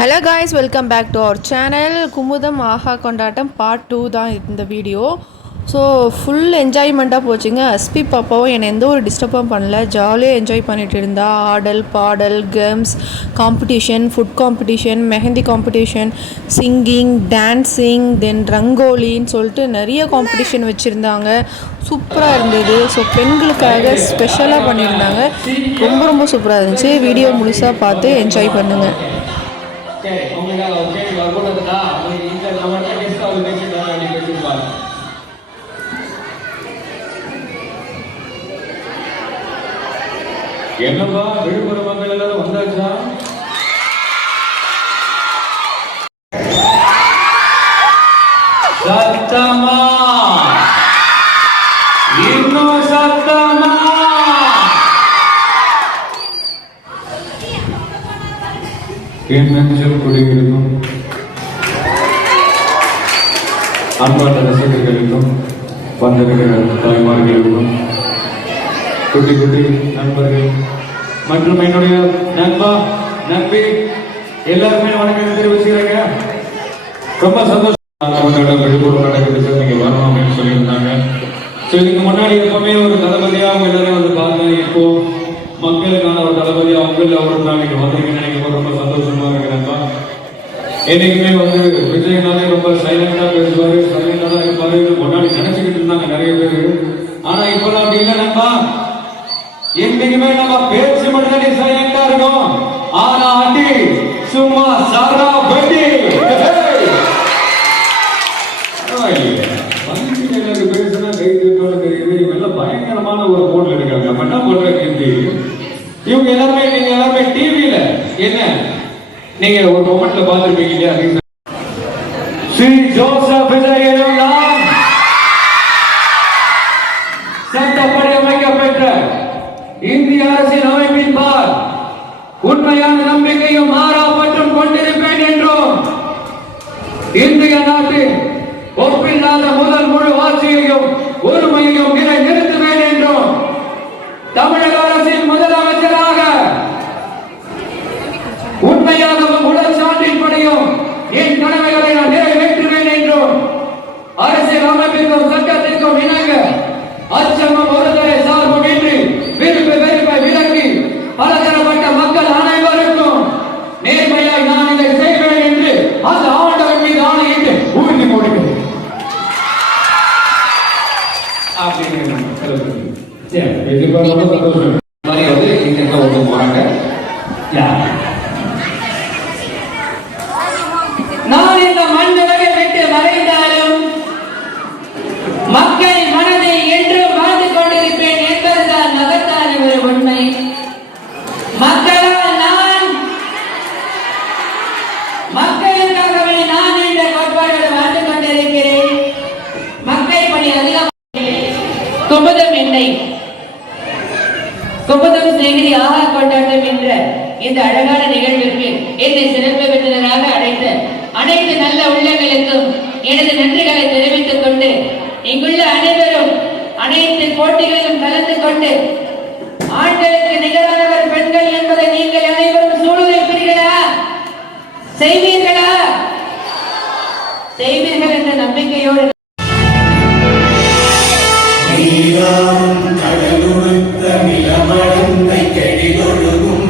Hello guys, welcome back to our channel. Kumudam ஆஹா கொண்டாட்டம் part 2 தான் இந்த வீடியோ. ஸோ ஃபுல் என்ஜாய்மெண்ட்டாக போச்சுங்க. அஸ்பி பாப்பாவும் என்னை எந்த ஒரு டிஸ்டர்பும் பண்ணல, ஜாலியாக என்ஜாய் பண்ணிகிட்டு இருந்தா. ஆடல் பாடல், games competition, food competition, mehndi competition, singing, dancing, then ரங்கோலின்னு சொல்லிட்டு நிறைய காம்படிஷன் வச்சுருந்தாங்க. சூப்பராக இருந்தது. ஸோ பெண்களுக்காக ஸ்பெஷலாக பண்ணியிருந்தாங்க. ரொம்ப ரொம்ப சூப்பராக இருந்துச்சு. வீடியோ முழுசாக பார்த்து என்ஜாய் பண்ணுங்கள். சரி, உங்களுக்காக ஒரு கேள்வி கொண்டதுனா இந்த நம்மகிட்ட கெஸ்ட் அவங்க பேசிட்டாங்க அப்படின்னு பேசிருப்பாங்க. என்னப்பா விழுப்புரம் மக்கள் எல்லாரும் வந்தாச்சா? சத்தமா, இன்னும் சத்தமா. என் நெஞ்சில் குடியிருக்கும் அன்பான ரசிகர்களுக்கும் வந்திருக்கிற தாய்மார்களுக்கும் குட்டி குட்டி நண்பர்கள் மற்றும் என்னுடைய நண்பா நம்பி எல்லாருமே வணக்கம் தெரிவிச்சுக்கிறேங்க. ரொம்ப சந்தோஷம். விழுப்புரம் நடக்குது சார், நீங்க வரணும் அப்படின்னு சொல்லியிருந்தாங்க. ஸோ இதுக்கு முன்னாடி எப்பவுமே ஒரு தளபதியாக அவங்க எல்லாரும் வந்து பார்த்தேன். இப்போ மக்களுக்கான ஒரு தளபதியாக அவங்க அவரும் தான் நீங்க வந்தீங்கன்னு நினைக்கும் ரொம்ப சந்தோஷமா இருக்கிறேன்ப்பா. என்னைக்குமே வந்து விஜய்னாலே ரொம்ப சைலண்டா பேசுவாரு, சைலண்டா தான் இருப்பாரு. முன்னாடி நினைச்சுக்கிட்டு இருந்தாங்க நிறைய பேரு. ஆனா இப்பெல்லாம் அப்படி இல்லைப்பா. என்னைக்குமே நம்ம பேச்சு மட்டும் சைலண்டா இருக்கும். ஆனா அடி சும்மா சாரா பட்டி பேசுனா கைத்தோட தெரியுது. இவங்க எல்லாம் பயங்கரமான ஒரு போன்ல இருக்காங்க. நம்ம என்ன பண்றது? இவங்க எல்லாருமே நீங்க எல்லாருமே டிவியில என்ன நீங்க ஒரு மொமெண்ட்ல பார்த்திருப்பீங்க இல்லையா? ஸ்ரீ ஜோசப் விஜய் எனும் சட்டப்படி அமைக்கப்பெற்ற இந்திய அரசின் அமைப்பின் பால் உண்மையான நம்பிக்கையும் மாறாப்பற்றும் கொண்டிருப்பேன் என்றும் இந்திய நாட்டின் ஒப்பில்லாத முதல் முழு ஆட்சியையும் ஒருமையையும் நிறுத்துவேன் என்றும் தமிழக அரசின் முதலமைச்சராக உண்மையாகவும் உடல் சான்றின் படையும் என் கடமைகளை நான் நிறைவேற்றுவேன் என்றும் அரசியல் அமைப்பிற்கும் சட்டத்திற்கும் இணங்க அச்சமும் ஒருதலை சார்பும் இன்றி விருப்ப வெறுப்பை விலக்கி பலதரப்பட்ட மக்கள் அனைவருக்கும் நேர்மையாய் நான் இதை செய்வேன் என்று அந்த ஆண்டவன் மீது ஆணையிட்டு உறுதி கொடுக்கிறேன். நான் இந்த மண்ணுலகை விட்டு மறைந்தாலும் மக்கள் மனதை என்றும் வாழ்ந்து கொண்டிருப்பேன் என்பதுதான் மகத்தான ஒரு உண்மை. மக்களால் நான் மக்களுக்காகவே நான் என்ற கோட்பாடுகள் வாழ்ந்து கொண்டிருக்கிறேன். மக்கள் பணி அதிகம். குமுதம் என்னை குமுதம் சிநேகிதி ஆஹா கொண்டாட்டம் என்ற இந்த அழகான நிகழ்விற்கு என்னை சிறப்பு விருந்தினராக அழைத்த அனைத்து நல்ல உள்ளங்களுக்கும் எனது நன்றிகளை தெரிவித்துக் கொண்டு இங்குள்ள அனைவரும் அனைத்து போட்டிகளிலும் கலந்து கொண்டு ஆண்களுக்கு நிகரானவர் பெண்கள் என்பதை நீங்கள் அனைவரும் சூழ்நிலைப்பீர்களா? செய்வீர்களா? செய்வீர்கள் என்ற நம்பிக்கையோடு கடலுடுத்த நிலமடந்தை கெழிலொழுகும்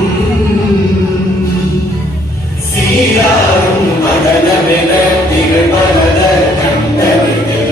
சீராரும் மடலமென திகழ்வத கண்டறிகள்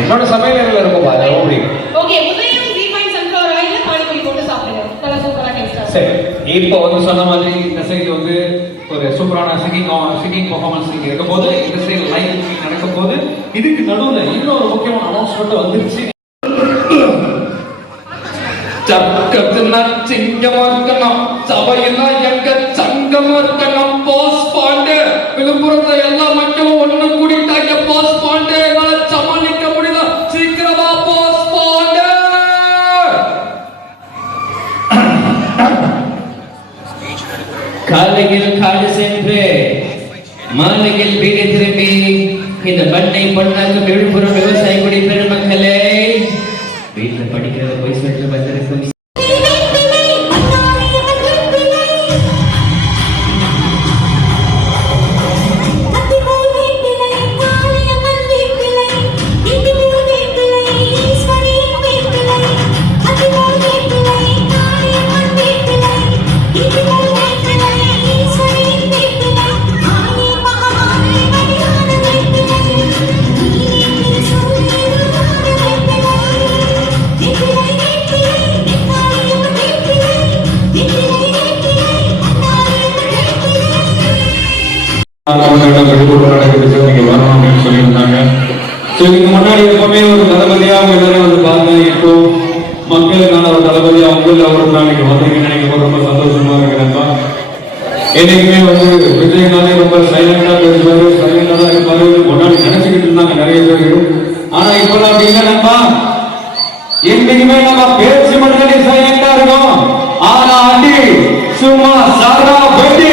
என்னோட சமையல் இருக்கும் பாரு பிடிக்கும். ஓகே உதயம் ரீஃபைன் சன்ஃப்ளவர் ஆயில்ல பானிபூரி போட்டு சாப்பிடுங்க நல்லா சூப்பரா டேஸ்டா சரி இப்போ வந்து சொன்ன மாதிரி இந்த சைடு வந்து ஒரு சூப்பரான சிங்கிங் பெர்ஃபார்மன்ஸ் இங்க இருக்கும் போது இந்த சைடு லைவ் நடக்கும் போது இதுக்கு நடுவுல இன்னொரு முக்கியமான அனௌன்ஸ்மெண்ட் வந்துருச்சு. சக்கத்துல சிங்கமா இருக்கணும், சபையெல்லாம் எங்க சங்கமா இருக்கணும். பாஸ் பாண்டே விழுப்புரத்துல எல்லா மக்களும் ஒண்ணு கூடிட்டாங்க. பாஸ் பாண்டே என்னால சமாளிக்க முடியல, சீக்கிரமா பாஸ் பாண்டே. காலையில் காடு சென்று மாலையில் வீடு திரும்பி இந்த பண்ணை பொன்னாக்கும் விழுப்புரம் விவசாய குடி பெருமக்களே, வீட்டுல படிக்கிறத போய் சொல்லிட்டு வந்திருக்கும் நீங்க வரணும் அப்படின்னு சொல்லியிருந்தாங்க. இதுக்கு முன்னாடி எப்பவுமே ஒரு தளபதியா அவங்க எல்லாரும் வந்து பார்த்தேன். இப்போ மக்களுக்கான ஒரு தளபதியா அவங்கள ஒரு நாளைக்கு வந்தீங்கன்னு நினைக்கும் ரொம்ப சந்தோஷமா இருக்கிறேன்ப்பா. என்னைக்குமே வந்து விஜயகாந்தே ரொம்ப சைலண்டா பேசுவாரு, சைலண்டா தான் இருப்பாரு முன்னாடி நினைச்சுக்கிட்டு இருந்தாங்க நிறைய பேர். ஆனா இப்பெல்லாம் அப்படி இல்லை நண்பா. என்னைக்குமே நம்ம பேச்சு மட்டும் சைலண்டா இருக்கும், ஆனா அடி சும்மா சாரா பட்டி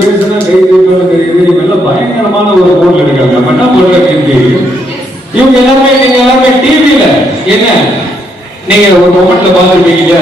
பேசுனா கை தெரியுது. இவெல்லாம் பயங்கரமான ஒரு போர்ல இருக்காங்க. நம்ம என்ன போர்ல இருக்கு இவங்க எல்லாருமே. நீங்க எல்லாருமே டிவியில என்ன நீங்க ஒரு மொமெண்ட்ல பாத்துருப்பீங்க.